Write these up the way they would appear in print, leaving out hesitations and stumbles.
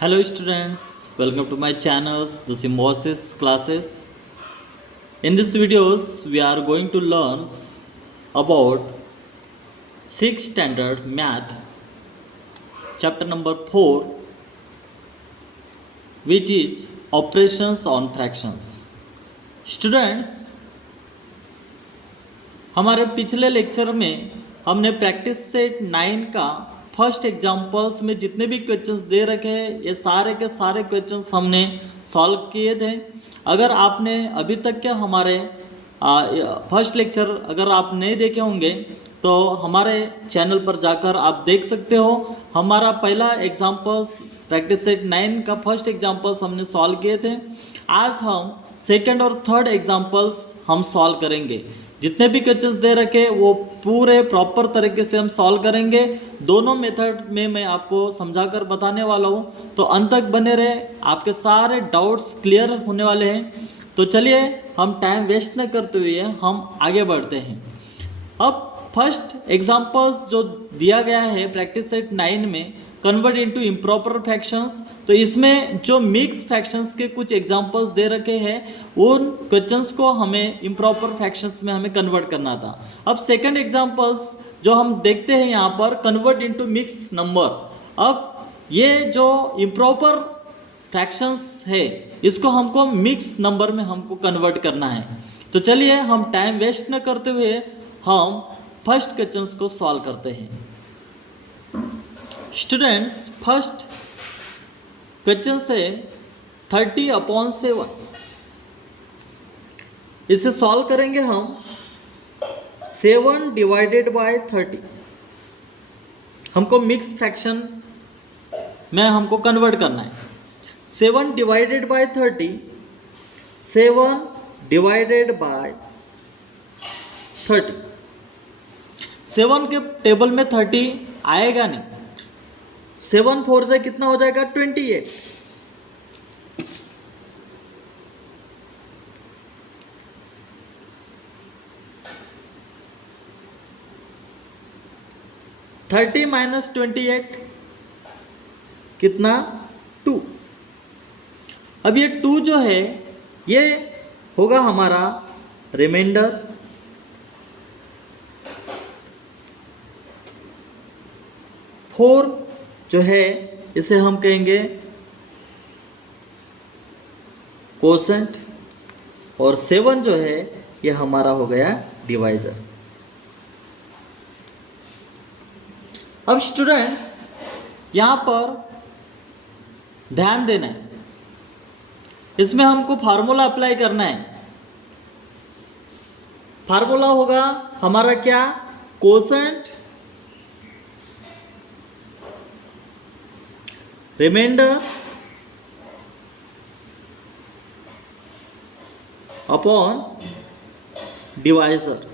Hello students, welcome to my channels, the Symbiosis classes. In this videos, we are going to learn about 6th standard math, chapter number 4, which is operations on fractions. Students, हमारे पिछले lecture में हमने practice set 9 का first examples में जितने भी questions दे रखे हैं ये सारे के सारे क्वेश्चंस हमने सॉल्व किए थे। अगर आपने अभी तक के हमारे फर्स्ट लेक्चर अगर आप नहीं देखे होंगे तो हमारे चैनल पर जाकर आप देख सकते हो। हमारा पहला एग्जाम्पल्स प्रैक्टिस सेट 9 का फर्स्ट एग्जाम्पल्स हमने सॉल्व किए थे। आज हम सेकेंड और थर्ड एग्जाम्पल्स हम सॉल्व करेंगे। जितने भी क्वेश्चंस दे रखे वो पूरे प्रॉपर तरीके से हम सॉल्व करेंगे। दोनों मेथड में मैं आपको समझाकर बताने वाला हूँ, तो अंत तक बने रहे, आपके सारे डाउट्स क्लियर होने वाले हैं। तो चलिए हम टाइम वेस्ट न करते हुए हम आगे बढ़ते हैं। अब फर्स्ट एग्जांपल्स जो दिया गया है प्रैक्टिस सेट 9 में, कन्वर्ट इनटू इम्प्रॉपर फ्रैक्शंस, तो इसमें जो मिक्स फ्रैक्शंस के कुछ एग्जांपल्स दे रखे हैं उन क्वेश्चंस को हमें इम्प्रॉपर फ्रैक्शंस में हमें कन्वर्ट करना था। अब सेकंड एग्जांपल्स जो हम देखते हैं यहाँ पर, कन्वर्ट इनटू मिक्स नंबर। अब ये जो इम्प्रॉपर फ्रैक्शंस है इसको हमको मिक्स नंबर में हमको कन्वर्ट करना है। तो चलिए हम टाइम वेस्ट न करते हुए हम फर्स्ट क्वेश्चंस को सॉल्व करते हैं। स्टूडेंट्स, फर्स्ट क्वेश्चन से 30/7, इसे सॉल्व करेंगे हम। 7 डिवाइडेड बाय 30 हमको मिक्स फ्रैक्शन में हमको कन्वर्ट करना है। 7 डिवाइडेड बाय 30, 7 डिवाइडेड बाय 30, 7 के टेबल में 30 आएगा नहीं। 7 4 से कितना हो जाएगा? 28। थर्टी माइनस 28 कितना? 2। अब ये 2 जो है ये होगा हमारा रिमाइंडर। फोर जो है इसे हम कहेंगे कोसेंट, और 7 जो है ये हमारा हो गया डिवाइजर। अब स्टूडेंट्स यहाँ पर ध्यान देना है, इसमें हमको फार्मूला अप्लाई करना है। फार्मूला होगा हमारा क्या? Quotient remainder upon divisor.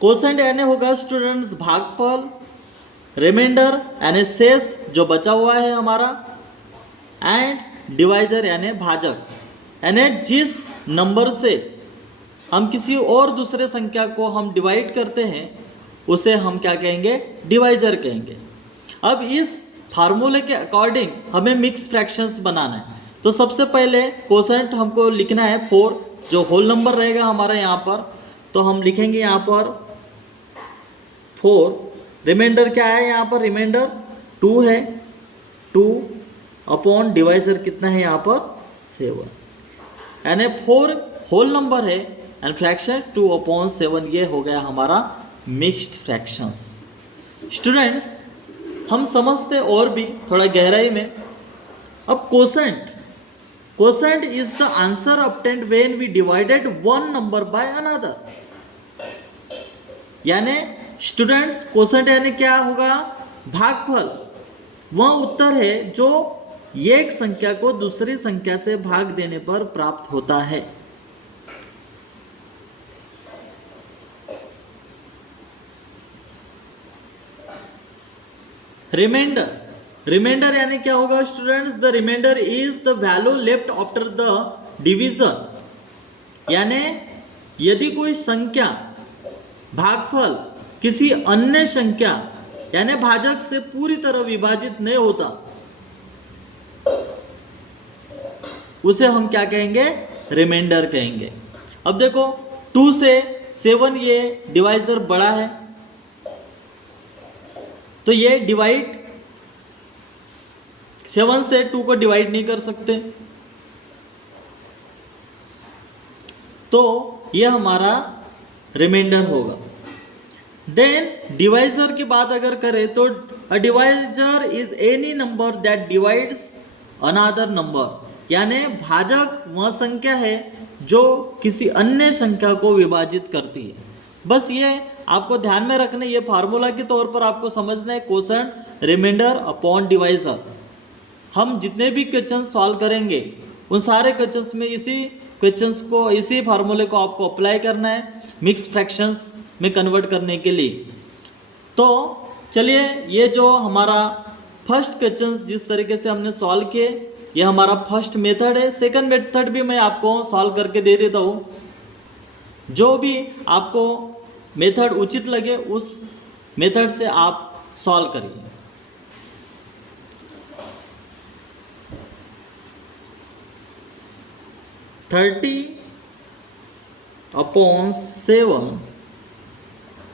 Quotient यानी होगा स्टूडेंट्स भागफल, रिमाइंडर यानी शेष जो बचा हुआ है हमारा, एंड डिवाइजर यानी भाजक, यानी जिस नंबर से हम किसी और दूसरे संख्या को हम डिवाइड करते हैं उसे हम क्या कहेंगे? डिवाइजर कहेंगे। अब इस फार्मूले के अकॉर्डिंग हमें मिक्स फ्रैक्शंस बनाना है। तो सबसे पहले कोसेंट हमको लिखना है 4, जो होल नंबर रहेगा हमारा यहाँ पर, तो हम लिखेंगे यहाँ पर 4। रिमाइंडर क्या है यहाँ पर? रिमाइंडर 2 है, 2 अपॉन डिवाइजर कितना है यहाँ पर? 7, यानी 4 होल नंबर है एंड फ्रैक्शन 2/7, ये हो गया हमारा मिक्स्ड फ्रैक्शंस। स्टूडेंट्स हम समझते और भी थोड़ा गहराई में। अब quotient is the answer obtained when we divided one number by another. यानी स्टूडेंट्स कोसेंट यानी क्या होगा? भागफल, वह उत्तर है जो एक संख्या को दूसरी संख्या से भाग देने पर प्राप्त होता है। रिमाइंडर यानी क्या होगा students? The remainder is the value left after the division. यानी यदि कोई संख्या भागफल किसी अन्य संख्या यानी भाजक से पूरी तरह विभाजित नहीं होता, उसे हम क्या कहेंगे, रिमाइंडर कहेंगे। अब देखो 2 से 7 ये डिवाइजर बड़ा है, तो ये डिवाइड 7 से 2 को डिवाइड नहीं कर सकते, तो ये हमारा रिमाइंडर होगा। देन डिवाइजर की बात अगर करें तो अ divisor is any number that divides another number, यानी भाजक वह संख्या है जो किसी अन्य संख्या को विभाजित करती है। बस ये आपको ध्यान में रखना, ये फार्मूला के तौर पर आपको समझना है, कोसेंट रिमाइंडर अपॉन डिवाइजर। हम जितने भी क्वेश्चन सॉल्व करेंगे उन सारे क्वेश्चंस में इसी फार्मूले को आपको अप्लाई करना है मिक्स फ्रैक्शंस में कन्वर्ट करने के लिए। तो चलिए, ये जो हमारा फर्स्ट क्वेश्चन जिस तरीके से हमने सॉल्व किए, ये हमारा फर्स्ट मेथड है। सेकंड मेथड भी मैं आपको सॉल्व करके दे देता हूँ, जो भी आपको मेथड उचित लगे उस मेथड से आप सॉल्व करिए। Thirty upon 7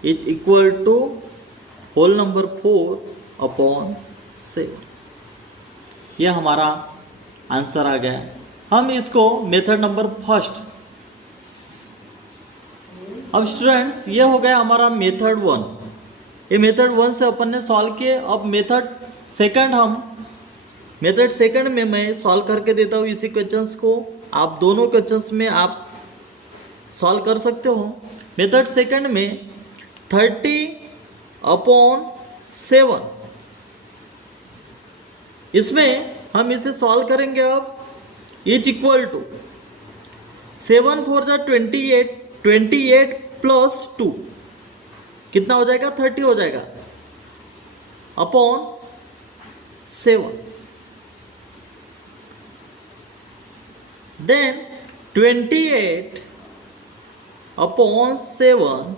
is equal to whole number 4 upon 7, यह हमारा आंसर आ गया। हम इसको मेथड नंबर फर्स्ट, अब स्टूडेंट्स ये हो गया हमारा मेथड 1। ये मेथड 1 से अपन ने सॉल्व किए। अब मेथड सेकंड में मैं सॉल्व करके देता हूँ इसी क्वेश्चंस को। आप दोनों क्वेश्चंस में आप सॉल्व कर सकते हो। मेथड सेकंड में 30 अपॉन 7, इसमें हम इसे सॉल्व करेंगे। अब इज इक्वल टू 7 4 जा 28, 28 प्लस 2 कितना हो जाएगा, 30 हो जाएगा, upon 7। Then 28 upon 7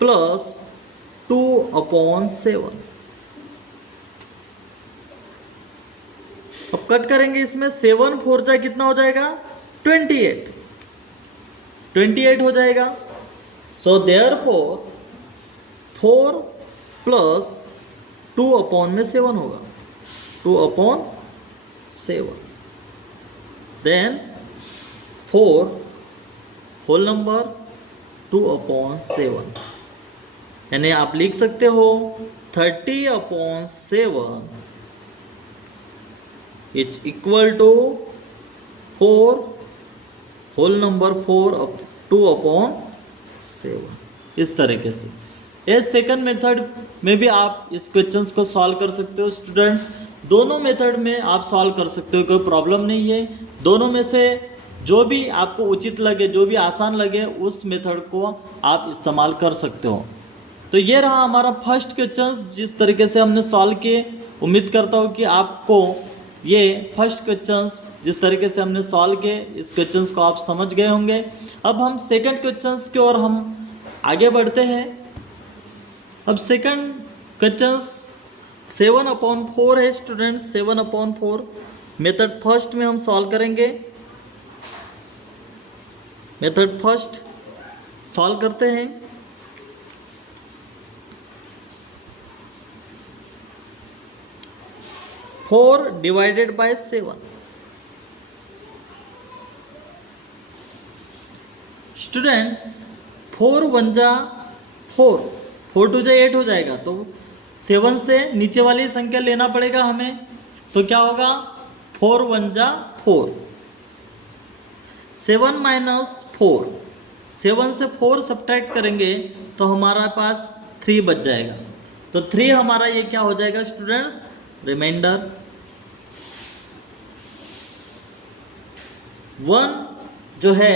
plus 2 upon 7। अब कट करेंगे इसमें, 7 4 जा कितना हो जाएगा, 28 हो जाएगा। सो देयरफॉर 4 प्लस 2 अपॉन में 7 होगा, 2 upon 7। Then 4 whole number 2 upon 7, यानी आप लिख सकते हो 30 upon 7 is equal to 4 whole number 4 2 upon 7। इस तरीके से ये सेकंड मेथड में भी आप इस क्वेश्चंस को सॉल्व कर सकते हो। स्टूडेंट्स, दोनों मेथड में आप सॉल्व कर सकते हो, कोई प्रॉब्लम नहीं है। दोनों में से जो भी आपको उचित लगे, जो भी आसान लगे, उस मेथड को आप इस्तेमाल कर सकते हो। तो ये रहा हमारा फर्स्ट क्वेश्चन जिस तरीके से हमने सॉल्व किए। उम्मीद करता हूँ कि आपको ये फर्स्ट क्वेश्चंस जिस तरीके से हमने सॉल्व किए, इस क्वेश्चंस को आप समझ गए होंगे। अब हम सेकंड क्वेश्चंस की ओर हम आगे बढ़ते हैं। अब सेकंड क्वेश्चंस 7 अपॉन 4 है स्टूडेंट्स, 7 अपॉन 4 मेथड फर्स्ट में हम सॉल्व करेंगे। मेथड फर्स्ट सॉल्व करते हैं। फोर डिवाइडेड बाय 7, स्टूडेंट्स 4 1 जा 4, 4 2 जा 8 हो जाएगा। तो 7 से नीचे वाली संख्या लेना पड़ेगा हमें। तो क्या होगा, 4 1 जा 4, 7 माइनस 4, 7 से 4 सब्ट्रैक्ट करेंगे तो हमारा पास 3 बच जाएगा। तो 3 हमारा ये क्या हो जाएगा स्टूडेंट्स, रिमाइंडर। 1 जो है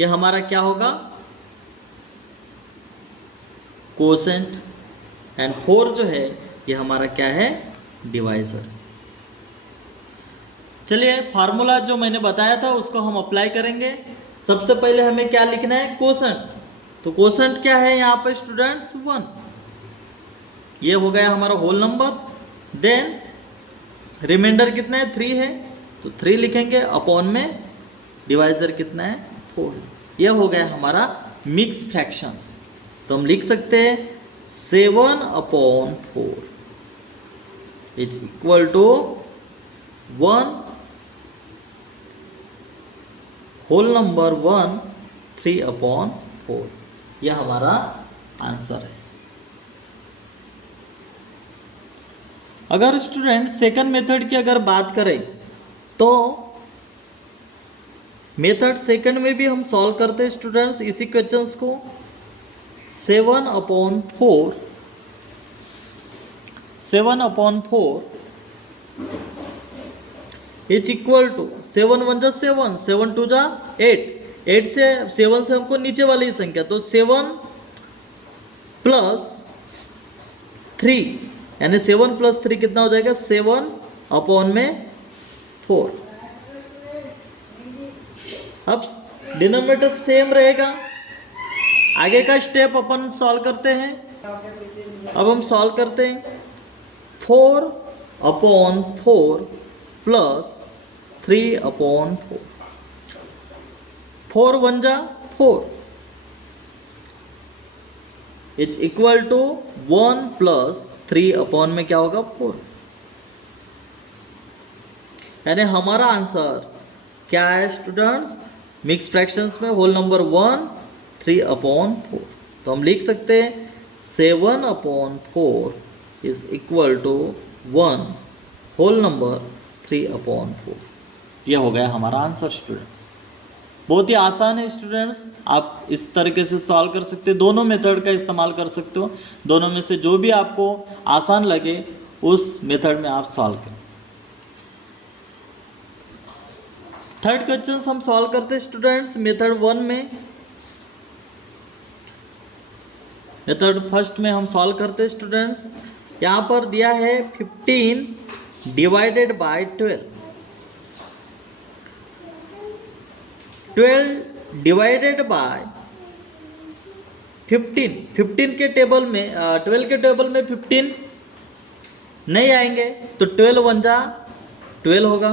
ये हमारा क्या होगा, कोसेंट, एंड 4 जो है ये हमारा क्या है, डिवाइजर। चलिए फार्मूला जो मैंने बताया था उसको हम अप्लाई करेंगे। सबसे पहले हमें क्या लिखना है, कोसेंट। तो कोसेंट क्या है यहाँ पर स्टूडेंट्स, 1। ये हो गया हमारा होल नंबर। देन रिमाइंडर कितना है, 3 है, तो 3 लिखेंगे, अपॉन में डिवाइजर कितना है, 4 है। ये हो गया हमारा मिक्स फ्रैक्शंस। तो हम लिख सकते हैं 7/4 is equal to 1 whole number 1 3/4। यह हमारा आंसर है। अगर स्टूडेंट सेकंड मेथड की अगर बात करें तो मेथड सेकंड में भी हम सॉल्व करते हैं स्टूडेंट्स इसी क्वेश्चंस को। 7/4 इज इक्वल टू 7 1 जा 7, 7 2 जा 8, 8 से 7 से हमको नीचे वाली ही संख्या, तो 7 प्लस 3 यानी 7 प्लस 3 कितना हो जाएगा, 7/4। अब डिनोमिनेटर सेम रहेगा। आगे का स्टेप अपन सॉल्व करते हैं। अब हम सॉल्व करते हैं 4/4 प्लस 3/4। 4 1 जा 4 इज इक्वल टू 1 प्लस 3 में क्या होगा, 4। यानी हमारा आंसर क्या है स्टूडेंट्स, मिक्स फ्रैक्शंस में होल नंबर 1 3/4। तो हम लिख सकते हैं 7/4 is equal to 1 whole number 3/4। यह हो गया हमारा आंसर स्टूडेंट्स। बहुत ही आसान है स्टूडेंट्स, आप इस तरीके से सॉल्व कर सकते हो, दोनों मेथड का इस्तेमाल कर सकते हो। दोनों में से जो भी आपको आसान लगे उस मेथड में आप सॉल्व करें। थर्ड क्वेश्चन हम सॉल्व करते हैं स्टूडेंट्स मेथड 1 में। मेथड फर्स्ट में हम सॉल्व करते हैं स्टूडेंट्स। यहाँ पर दिया है 15 डिवाइडेड बाय 12। 12 divided by 15। 15 के टेबल में 12 के टेबल में 15 नहीं आएंगे, तो 12 1 जा 12 होगा।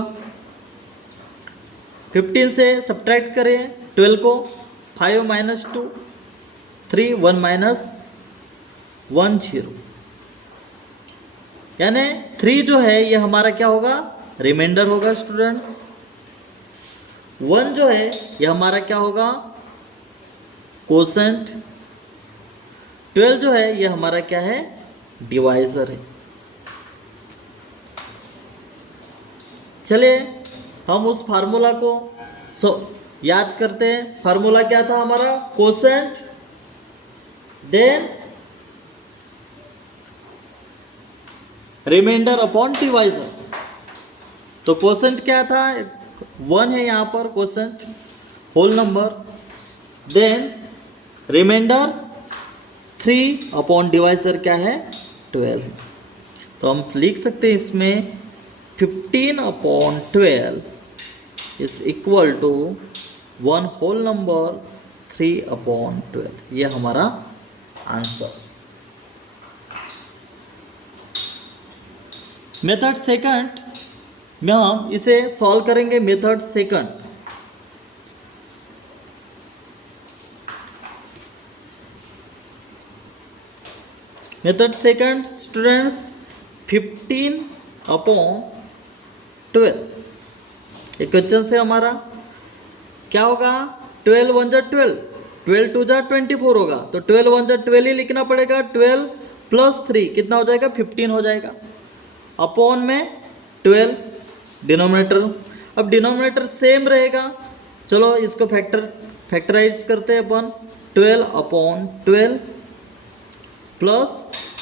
15 से सब्ट्रैक्ट करें 12 को, 5 माइनस 2 3 1 माइनस 1 0, यानी 3 जो है ये हमारा क्या होगा, रिमाइंडर होगा स्टूडेंट्स। 1 जो है ये हमारा क्या होगा, कोसेंट। 12 जो है ये हमारा क्या है, डिवाइजर है। चलिए हम उस फार्मूला को याद करते हैं। फार्मूला क्या था हमारा, quotient then remainder upon divisor. तो कोसेंट क्या था, 1 है यहाँ पर quotient whole number, then remainder 3 divisor क्या है, 12 है। तो हम लिख सकते हैं इसमें 15/12 is equal to 1 whole number 3/12। ये हमारा आंसर। मेथड सेकंड में हम इसे सॉल्व करेंगे। मेथड सेकंड स्टूडेंट्स 15/12 एक क्वेश्चन से हमारा क्या होगा, 12 1 जा 12, 12 2 जा 24 होगा, तो 12 1 जा 12 ही लिखना पड़ेगा। 12 प्लस 3 कितना हो जाएगा, 15 हो जाएगा, अपॉन में 12 डिनोमिनेटर। अब डिनोमिनेटर सेम रहेगा, चलो इसको फैक्टराइज करते हैं अपन। 12/12 प्लस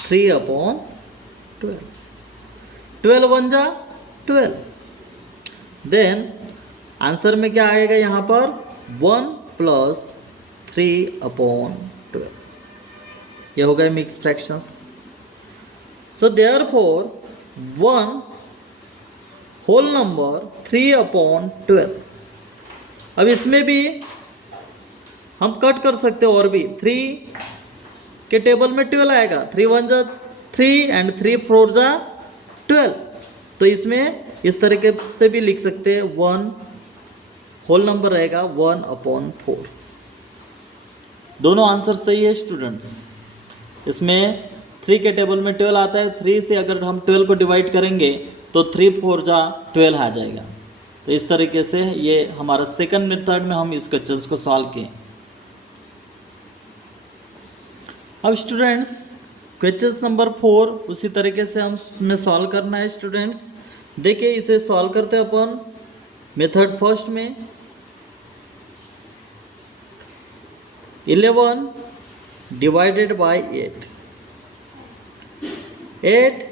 3/12, 12 1 जा 12, देन आंसर में क्या आएगा यहाँ पर, 1 प्लस 3/12। ये हो गए mix fractions. So therefore 1 whole number 3/12। अब इसमें भी हम कट कर सकते हैं और भी, 3 के टेबल में 12 आएगा, 3 1 जा 3 एंड 3 4 जा 12। तो इसमें इस तरीके से भी लिख सकते हैं, 1 होल नंबर रहेगा 1/4। दोनों आंसर सही है स्टूडेंट्स। इसमें 3 के टेबल में 12 आता है, 3 से अगर हम 12 को डिवाइड करेंगे तो 3 4 जा 12 आ जाएगा। तो इस तरीके से ये हमारा सेकंड मेथड में हम इस क्वेश्चन को सॉल्व किए। अब स्टूडेंट्स क्वेश्चन नंबर 4 उसी तरीके से हमें सॉल्व करना है स्टूडेंट्स। देखिए इसे सॉल्व करते हैं अपन मेथड फर्स्ट में। 11 डिवाइडेड बाय 8, 8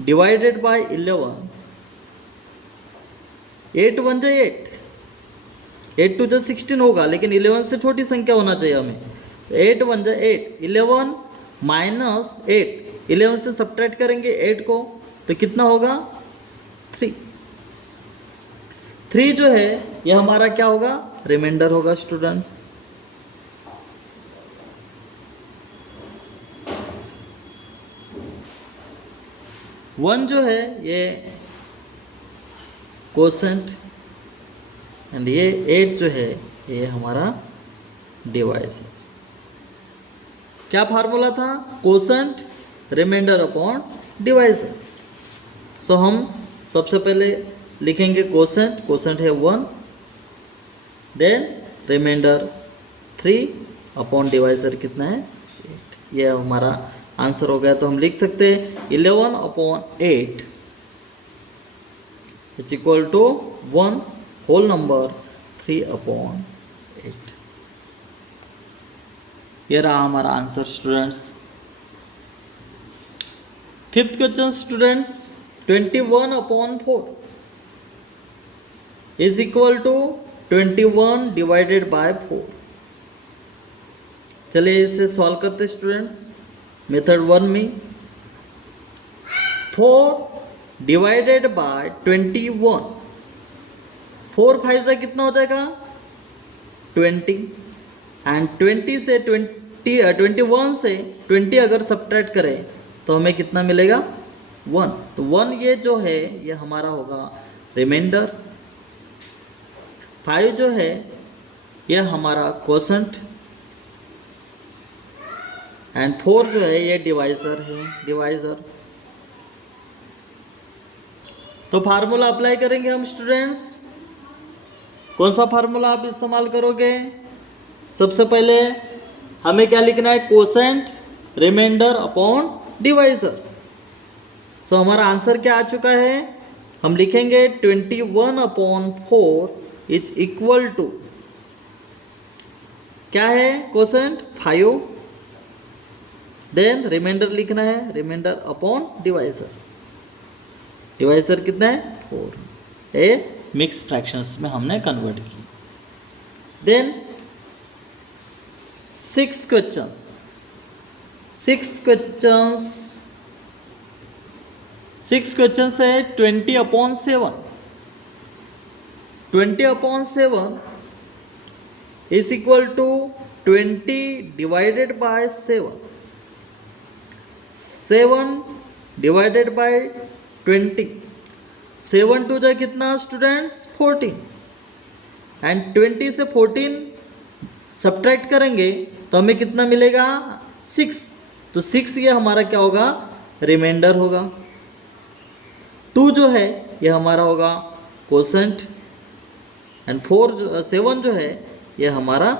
डिवाइडेड बाय 11, 8 1 जा 8, 8 2 जा 16 होगा, लेकिन 11 से छोटी संख्या होना चाहिए हमें। तो 8 1 जा 8, 11 माइनस 8, 11 से सब्ट्रैक्ट करेंगे 8 को तो कितना होगा 3। 3 जो है ये हमारा क्या होगा, रिमाइंडर होगा स्टूडेंट्स। वन जो है ये कोसेंट एंड ये 8 जो है ये हमारा डिवाइसर। क्या फार्मूला था, कोसेंट रिमाइंडर अपॉन डिवाइसर। सो हम सबसे पहले लिखेंगे कोसेंट, कोसेंट है 1, देन रिमाइंडर 3 अपॉन डिवाइसर कितना है 8। ये हमारा आंसर हो गया। तो हम लिख सकते हैं 11/8 is equal to 1 whole number 3/8। ये रहा हमारा answer students. Fifth question students, 21/4 is equal to 21 divided by 4। चलिए इसे सॉल्व करते स्टूडेंट्स मेथड 1 में। 4 डिवाइडेड बाय 21, 4 5 से कितना हो जाएगा 20, एंड 20 से 21 से 20 अगर सब्ट्रैक्ट करें तो हमें कितना मिलेगा 1। तो 1 ये जो है ये हमारा होगा रिमाइंडर, 5 जो है ये हमारा कोसेंट, एंड 4 जो है ये डिवाइसर है, डिवाइसर। तो फार्मूला अप्लाई करेंगे हम स्टूडेंट्स। कौन सा फार्मूला आप इस्तेमाल करोगे, सबसे पहले हमें क्या लिखना है, कोसेंट रिमाइंडर अपॉन डिवाइसर। सो हमारा आंसर क्या आ चुका है, हम लिखेंगे 21/4 इज इक्वल टू क्या है कोसेंट 5, देन रिमाइंडर लिखना है रिमाइंडर अपॉन डिवाइसर। डिवाइसर कितना है 4, ए मिक्स फ्रैक्शंस में हमने कन्वर्ट की। देन 6 क्वेश्चंस, 6 क्वेश्चंस है 20/7, 20/7 is equal to 20 divided by 7, 7 divided by 20, 7 2 जा कितना स्टूडेंट्स 14, एंड 20 से 14 सब्ट्रैक्ट करेंगे तो हमें कितना मिलेगा 6। तो 6 ये हमारा क्या होगा रिमाइंडर होगा। 2 जो है ये हमारा होगा कोसेंट, एंड 7 जो है ये हमारा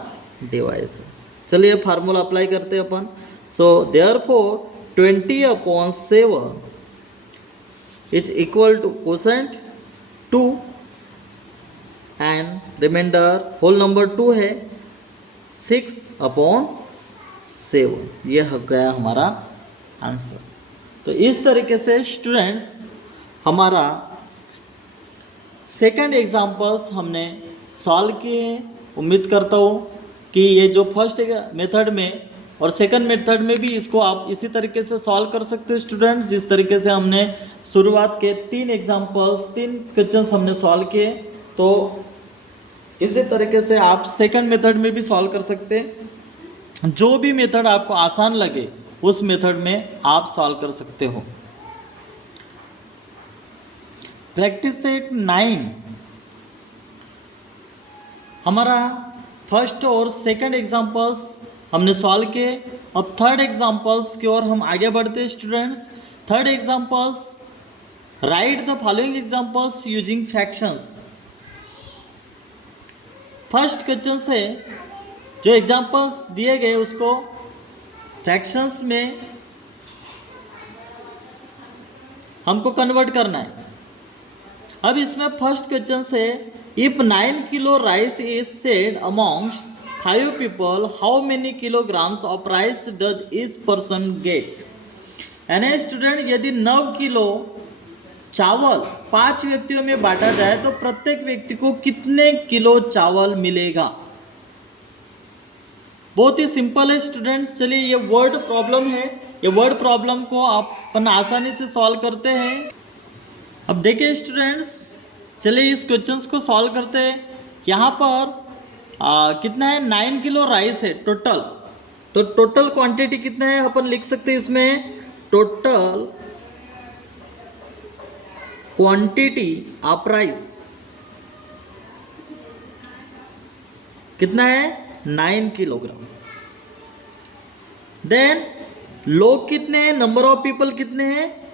डिवाइस है। चलिए फार्मूला अप्लाई करते हैं अपन। So therefore 20/7 is equal to quotient 2 and remainder whole number 2 है 6/7। ये हो गया हमारा आंसर। तो इस तरीके से स्टूडेंट्स हमारा सेकंड एग्जाम्पल्स हमने सॉल्व किए हैं। उम्मीद करता हूँ कि ये जो फर्स्ट मेथड में और सेकंड मेथड में भी इसको आप इसी तरीके से सॉल्व कर सकते हो स्टूडेंट। जिस तरीके से हमने शुरुआत के 3 एग्जाम्पल्स 3 क्वेश्चंस हमने सॉल्व किए, तो इसी तरीके से आप सेकंड मेथड में भी सॉल्व कर सकते हैं। जो भी मेथड आपको आसान लगे उस मेथड में आप सॉल्व कर सकते हो। प्रैक्टिस सेट 9 हमारा फर्स्ट और सेकंड एग्जांपल्स हमने सॉल्व किए। अब थर्ड एग्जांपल्स की ओर हम आगे बढ़ते हैं students. Third examples, right the following examples using fractions. First question से जो एग्जांपल्स दिए गए उसको फ्रैक्शंस में हमको कन्वर्ट करना है। अब इसमें फर्स्ट क्वेश्चन से if 9 kilo rice is said amongst 5 people how many kilograms of rice does each person get. यानी स्टूडेंट यदि 9 किलो चावल 5 व्यक्तियों में बांटा जाए तो प्रत्येक व्यक्ति को कितने किलो चावल मिलेगा। बहुत ही सिंपल है स्टूडेंट्स। चलिए ये वर्ड प्रॉब्लम है, ये वर्ड प्रॉब्लम को आप अपन आसानी से सॉल्व करते हैं। अब देखिए स्टूडेंट्स, चलिए इस क्वेश्चंस को सॉल्व करते हैं। यहाँ पर कितना है, 9 किलो राइस है टोटल। तो टोटल क्वांटिटी कितना है अपन लिख सकते हैं इसमें, टोटल क्वांटिटी ऑफ राइस कितना है, 9 किलोग्राम। देन लोग कितने हैं, नंबर ऑफ पीपल कितने हैं,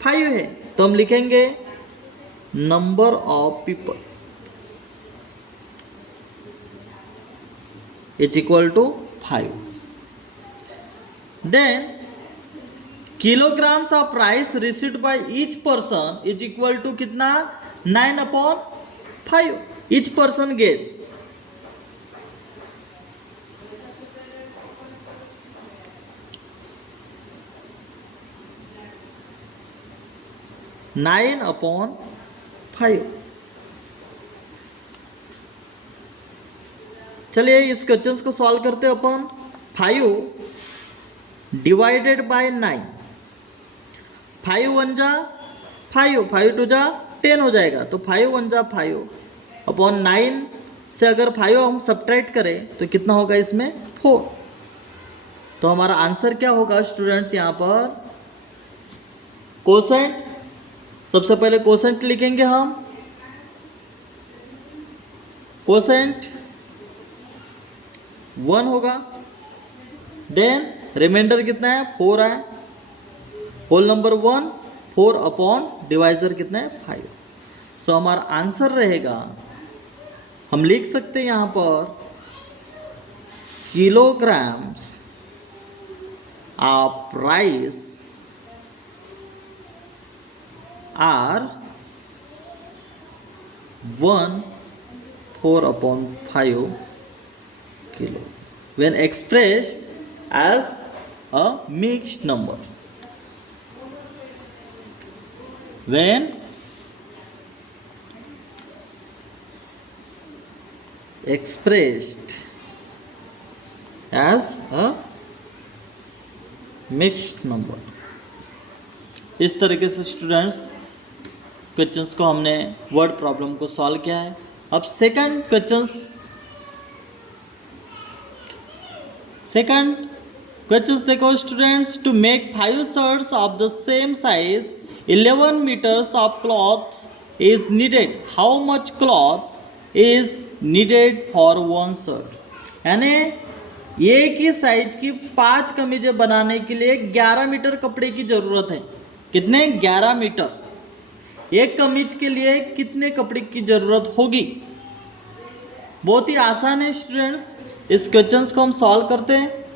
5 है। तो हम लिखेंगे number of people is equal to 5। Then kilograms of rice received by each person is equal to कितना, 9/5 each person get। Nine upon 5। चलिए इस क्वेश्चन को सॉल्व करते हैं अपन। 5 डिवाइडेड बाय 9, 5 1 जा 5, 5 2 जा 10 हो जाएगा। तो 5 1 जा 5 अपॉन 9 से अगर 5 हम सब्ट्रैक्ट करें तो कितना होगा इसमें, 4। तो हमारा आंसर क्या होगा स्टूडेंट्स, यहाँ पर कोसेंट, सबसे पहले कोसेंट लिखेंगे हम। कोसेंट 1 होगा। देन रिमाइंडर कितना है, 4 है। होल नंबर 1 4 अपॉन डिवाइजर कितना है, 5। सो हमारा आंसर रहेगा, हम लिख सकते हैं यहाँ पर kilograms of rice are 1/4/5 kilo when expressed as a mixed number। when expressed as a mixed number। इस तरीके से स्टूडेंट्स क्वेश्चंस को हमने वर्ड प्रॉब्लम को सॉल्व किया है। अब सेकंड क्वेश्चंस देखो students. To make 5 shirts of the same size 11 metres of cloth is needed, how much cloth is needed for 1 shirt. यानी एक ही साइज की 5 कमीजें बनाने के लिए 11 मीटर कपड़े की जरूरत है। कितने, 11 मीटर। एक कमीज के लिए कितने कपड़े की जरूरत होगी। बहुत ही आसान है स्टूडेंट्स। इस क्वेश्चन को हम सॉल्व करते हैं।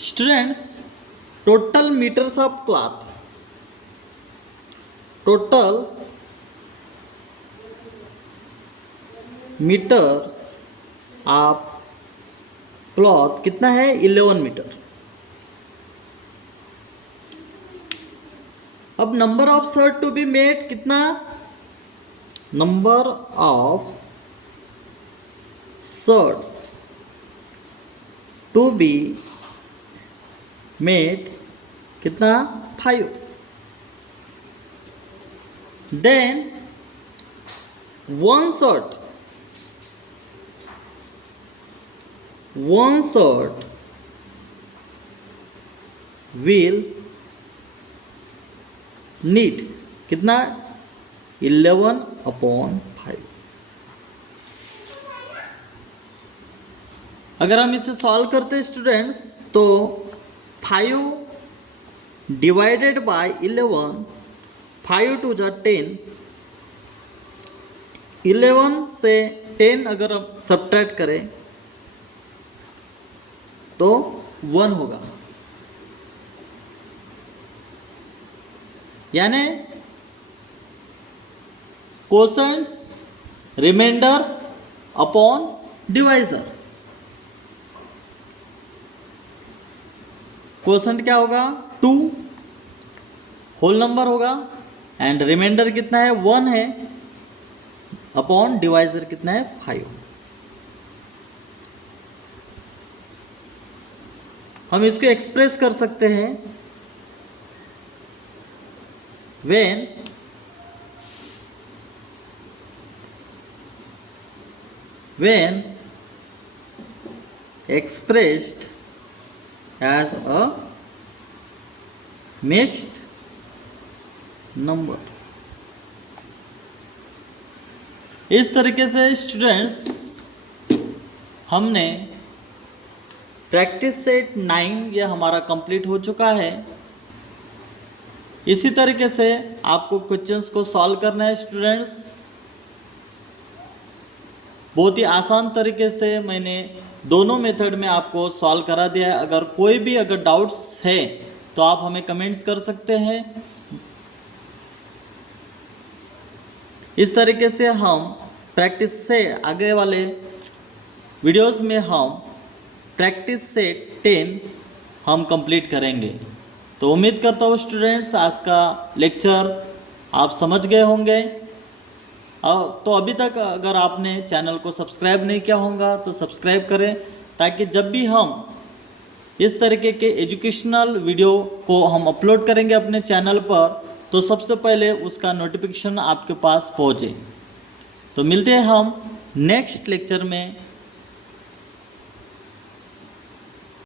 Students total meters of cloth, total meters of cloth कितना है, 11 मीटर। अब number of shirt to be made कितना, number of shirts to be made कितना, 5। Then 1 shirt one shirt will need कितना 11/5। अगर हम इसे सॉल्व करते हैं स्टूडेंट्स तो 5 डिवाइडेड बाय 11, 5 टू जा 10, 11 से 10 अगर हम सब्ट्रैक्ट करें तो 1 होगा, यानी कोसेंट्स रिमाइंडर अपॉन डिवाइजर। कोसेंट क्या होगा 2 होल नंबर होगा एंड रिमाइंडर कितना है 1 है अपॉन डिवाइजर कितना है 5। हम इसको एक्सप्रेस कर सकते हैं when expressed as a mixed number। इस तरीके से स्टूडेंट्स हमने प्रैक्टिस सेट 9 ये हमारा कंप्लीट हो चुका है। इसी तरीके से आपको क्वेश्चंस को सॉल्व करना है स्टूडेंट्स। बहुत ही आसान तरीके से मैंने दोनों मेथड में आपको सॉल्व करा दिया है। अगर कोई भी डाउट्स है तो आप हमें कमेंट्स कर सकते हैं। इस तरीके से हम प्रैक्टिस से आगे वाले वीडियोस में हम प्रैक्टिस से 10 हम कंप्लीट करेंगे। तो उम्मीद करता हूँ स्टूडेंट्स आज का लेक्चर आप समझ गए होंगे। तो अभी तक अगर आपने चैनल को सब्सक्राइब नहीं किया होगा तो सब्सक्राइब करें, ताकि जब भी हम इस तरीके के एजुकेशनल वीडियो को हम अपलोड करेंगे अपने चैनल पर तो सबसे पहले उसका नोटिफिकेशन आपके पास पहुँचे। तो मिलते हैं हम नेक्स्ट लेक्चर में।